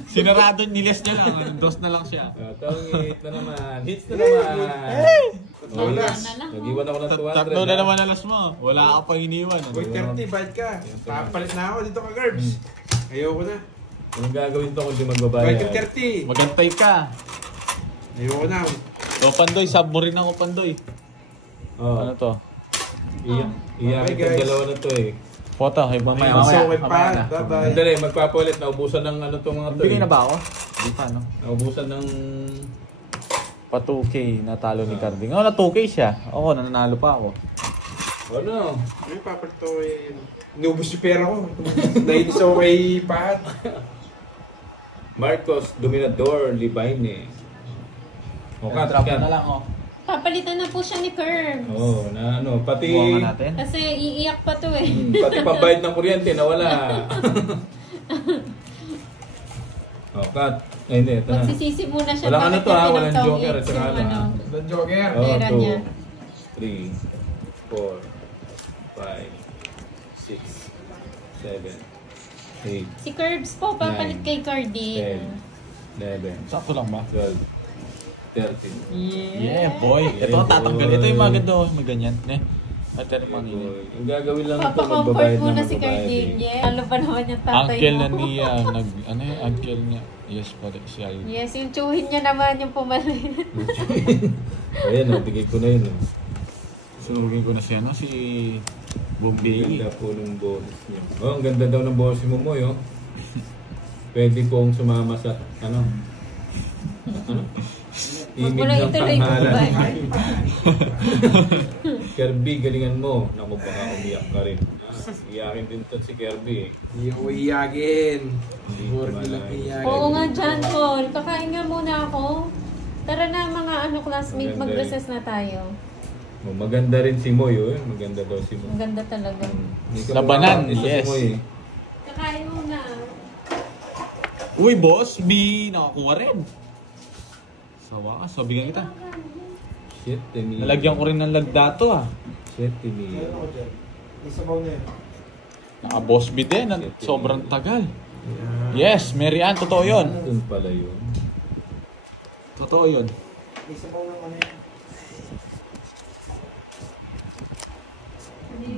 Sinarado, niles niya lang. Dos na lang siya. Tongit na naman. Hits na naman. Lolas. Na lang, Nag-iwan ako ng 200. Tatlo na naman alas mo. Wala ka pang iniwan. Uy, 30, bayad ka. Papalit na ako dito ka, Gerbs. Ayoko na. Anong gagawin to kung di Bayad magbabayad? ka 30. Magantay ka. Ayoko na. O, Pandoy, sub mo rin ako, Pandoy. Oh, Ano to? iyak Okay, itong guys. dalawa na to eh. Photo, okay, mamaya. So, may pa. Bye-bye. Andali, magpapalit. Naubusan ng ano to mga to Bigay eh. na ba ako? Hindi pa, no? Naubusan ng Pa 2K natalo ni Carding. Oh, na 2K siya. Ako, nananalo pa ako. Ano? Ay, Papa Toy. Inubos yung pera ko. Nainis ako kay Pat. Marcos Dominador Libine. O, Drop kat. na lang, oh. Papalitan na po siya ni Curbs. Oo, na ano, pati... Buwangan natin. Kasi iiyak pa to eh. Pati pambayad ng kuryente, nawala. O, kat. Ay, hindi, ito na. Magsisisi muna siya. Walang ano bakit to, niya walang pinagtawid joker at saka yung ano. The Joker. Oh, Pera niya. 2, 3, 4, 5, 6, 7, 8, Si Curbs po, papalit kay Carding. 10, 11, Sakto lang ba? 12, 13. Yeah, boy. Ito ang tatanggal. Ito yung mga ganda, oh. May ganyan. At ano pang ini. Yung gagawin lang ito, Papa-comfort magbabayad muna na si magbabayad Carding. eh. Yeah. Ano ba naman yung tatay Uncle mo? na niya. Ano yung uncle niya? Yes, pare. Si Alvin. Yes, yung tsuhin niya naman yung pumalit. Ayan, nabigay ko na yun. Sunugin ko na siya, no? Si Bombay. Ganda po ng boses niya. Oh, ang ganda daw ng boses mo mo, yo. Pwede pong sumama sa, ano? Huwag mo Imig lang ng ituloy ko ba? tanghalan. Kirby, galingan mo. Naku, baka umiyak ka rin. Iyakin din to si Kirby. Hindi ako iyagin. Hindi Siguro ko nila malay. iyagin. Oo nga, John Paul. Kakain nga muna ako. Tara na mga classmate, Maganda mag-recess na tayo. Oh, maganda rin si Moy, oh. Maganda daw si Moy. Ang ganda talaga. Hindi ka Labanan, mukha- isa yes. Si Moy, eh. Kakain muna. Uy, boss. May nakakuha rin. Sa wakas, sabihan kita. Shit, Temi. Nalagyan ko rin ng lagdato, ah. Shit, Temi. Meron ako dyan. Isabaw na yun. Naka-boss bid din. Sobrang tagal. Yes, Mary Ann. Totoo yun. Doon pala yun. Totoo yun. Isabaw na ano yun.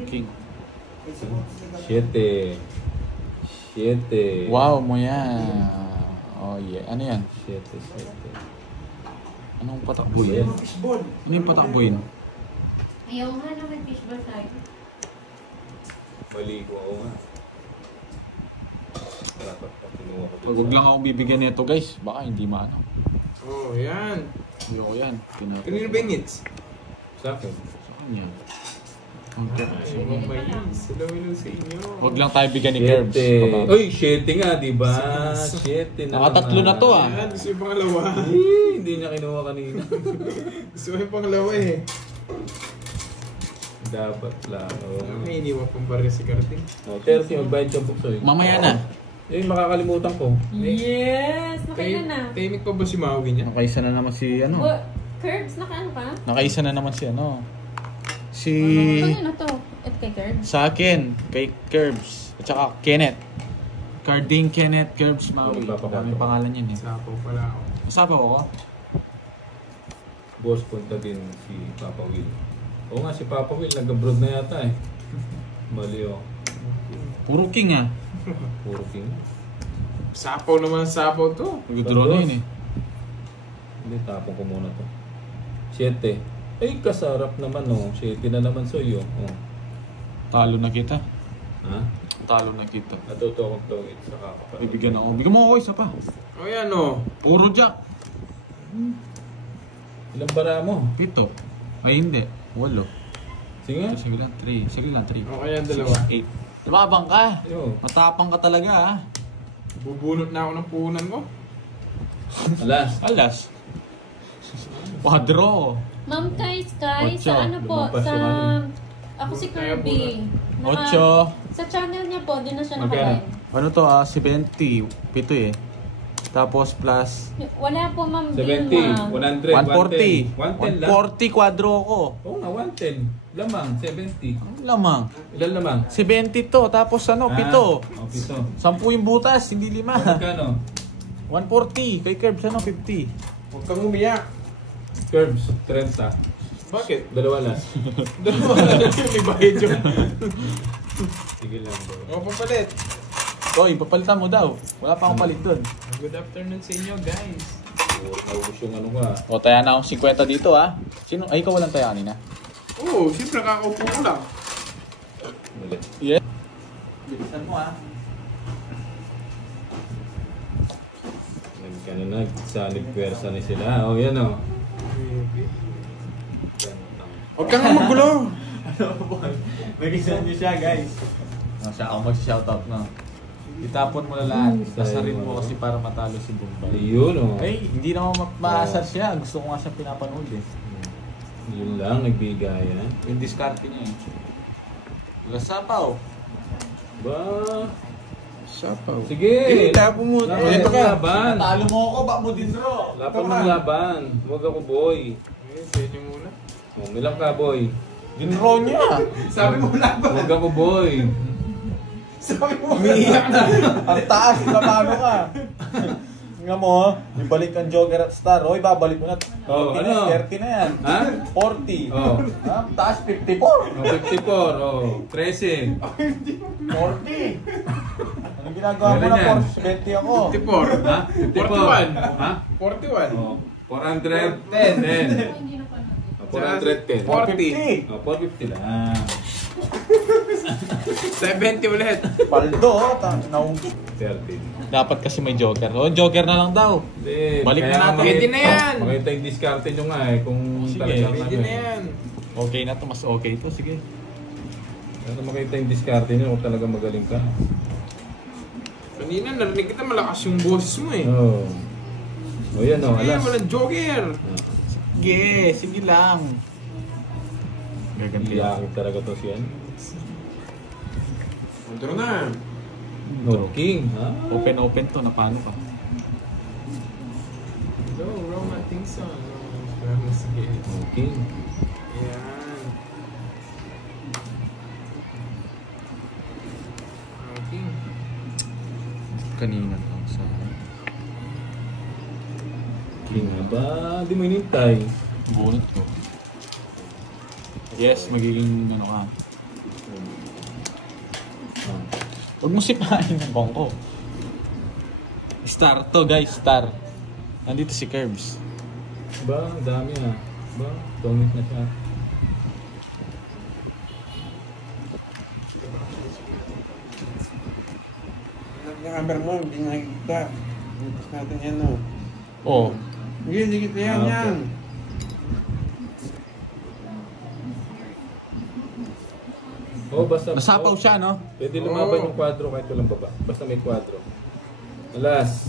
King. Isabaw. Siete. Wow mo yan. Oh, yeah. Ano yan? Siete. Anong patakbuhin? Fishball. Ano yung patakbuhin? Ayaw nga na mag-fishball tayo. Mali ko ako nga. Dapat pa kinuha ko. Pag huwag lang ako bibigyan nito, guys. Baka hindi maano. Oh, yan. Hindi ako yan. Kanino ba yung hits? Sa akin. Sa kanya. Okay. Ay, mamayin. Salawin sa inyo. Huwag lang tayo bigyan ni Curbs. Siete. Uy, siete nga, di ba? Siete na. Nakatatlo na to, ah. Yan, gusto yung pangalawa. Hindi niya kinuha kanina. Gusto ko yung pangalawa eh. Dapat lang. Oh. May iniwan pang barya si Carding. Oh, 30, magbayad ka bukso eh. Mamaya na. Eh, makakalimutan ko. Yes! Nakailan na? Tahimik pa ba si Maui niya? Nakaisa na naman si ano. Curbs, nakaano ka? Nakaisa na naman si ano. Si... Ano to? At kay Curbs? Sa akin, kay Curbs. At saka Kenneth. Carding, Kenneth, Curbs, Maui. Dami pangalan yan eh. Sapaw pala ako. Masapaw ako? Boss, punta din si Papa Will. Oo nga, si Papa Will, nag-abroad na yata eh. Mali oh. Puro king ah. Puro king. Sapaw naman sapaw to. Nag-draw na yun eh. Hindi, tapon ko muna to. 7. Ay, kasarap naman oh. 7 na naman sa'yo. Oh. Talo na kita. Ha? Talo na kita. Natuto akong tawid sa kakapal. Bibigyan ako. Bigyan mo ako isa pa. O yan o. Puro jack. Ilang bara mo? 7. Ay hindi. 8. Sige nga. Sige lang, 3. Sige lang, 3. O kaya dalawa. 8. Lumabang ka. Yo. Matapang ka talaga ah. Bubunot na ako ng puhunan mo. Alas. Alas. Quadro. Ma'am Kai Sky, Ocho. sa ano po? Lumampas Sa... yung ano. Ako si Kaya Kirby. 8. Sa channel niya po, di na siya Magkano? nakalive. Ano to ah? 70. 7 eh. Tapos plus Wala po ma'am 70. Vilma. 100. 140. 110 lang. 140 quadro ko. Oo nga, 110. Lamang, 70. Ang lamang. Ilan lamang? 70 to. Tapos ano? 7. Oh, 7. 10 yung butas, hindi 5. Magkano? 140. Kay Curbs ano? 50. Huwag kang umiyak. Curbs, 30. Bakit? Dalawa lang. Dalawa na lang yung may bayad yun. Sige lang bro. O, papalit. Oy, papalitan mo daw. Wala pa akong palit dun. Good afternoon sa inyo, guys. Naubos yung ano ka. O, taya na akong 50 dito ah. Sino? Ay, ikaw walang taya kanina. Oo, siyempre kakaupo ko lang. Mali. Yeah. Bilisan mo ah. Ano na, sanib pwersa ni sila. Oh, yan oh. Huwag ka nga magulo. Nag-isa niyo siya, guys. Siya ako mag-shoutout na. Itapon mo na lahat. Asarin mo kasi para matalo si Bombay. Ayun oh. Ay, hindi naman maasar siya. Gusto ko nga siya pinapanood eh. Yun lang, nagbigayan. Yung discard niya eh. Lasapaw. Ba? Sapaw. Sige! Tapo mo. Laban ng laban. Natalo mo ako, bak mo din bro. Laban ng laban. Huwag ako boy. Sa inyo muna. Oh, nilang ka boy. Dinro niya. Sabi mo laban. Huwag ako boy. Sabi mo Umiiyak na. Ang taas, paano ka? Nga mo, ibalik ang Joker at Star. Hoy, babalik mo na. 40 Oh, na, ano? 30 na yan. Ha? 40. Oh. Ha? Taas, 54. Oh, 54. Oh, 13. 40. Anong ginagawa mo Meron na yan. 40? 20 ako. 54. Ha? 41. Ha? 41. Oh, 410. 410. 40. Oh, 450 lang. 70 ulit. Paldo, naung. 30. Dapat kasi may Joker. O, Joker na lang daw. Hindi. Balik na kaya natin. Pwede na yan. Makita yung discarte nyo nga eh. Kung Sige, talagang Pwede ano na eh. yan. Okay na to, mas okay to. Sige. Kaya makita yung discarte nyo kung talagang magaling ka. Kanina narinig kita malakas yung boses mo eh. Oo. Oh, yan o. Sige, Alas. walang joker. Sige, sige lang. Gaganti. Iyakin talaga to siya. Control na. No king, ha? Open to, na paano ka? Go, romantic song. Sige. No king. Yan. Okay. Kanina lang sa... King nga ba? Di mo inintay. Bunot ko. Yes, magiging ano ka. Ah. Huwag mo sipahin ng bongko. Star to guys, star. Nandito si Curbs. Ba, ang dami ah. Ba, tongit na siya. Yung camera mo, hindi nakikita. Tapos natin yan o. Oh, Sige, sige kita yan, Okay. yan. Oh, basta. nasapaw oh, siya no? Pwede lumaban Oo. yung kwadro kahit walang baba. Basta may kwadro. Alas.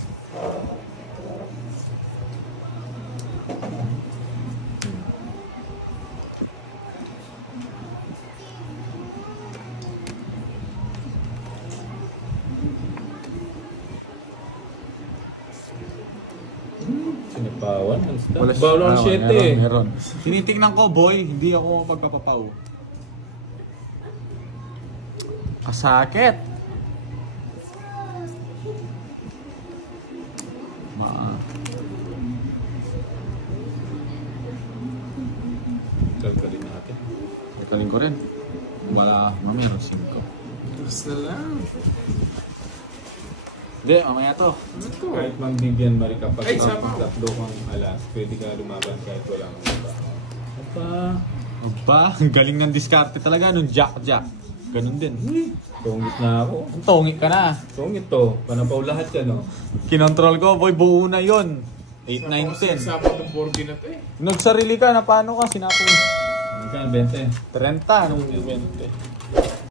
Sinipawan. Ang stop. Bawal ang 7 eh. Meron. Tinitingnan ko boy, hindi ako pagpapapaw. Kasakit. Kalkalin natin. Ikaling ko rin. Wala, mamaya 5. Basta lang. Hindi, mamaya to. Ano to? Kahit Ma'am Vivian Marie kapag Ay, sapaw. tatlo kang alas, pwede ka lumaban kahit wala kang baba. Apa? Aba, ang galing ng diskarte talaga nung Jack. Ganun din. Tungit na ako. Ang tongi ka na. Tungit to. Panapaw lahat yan, no? Kinontrol ko, boy, buo na yun. 8, 9, 10. Sapat ng 4 na to eh. Nagsarili ka na paano ka, sinapo. Magkano 20? 30 nung 20.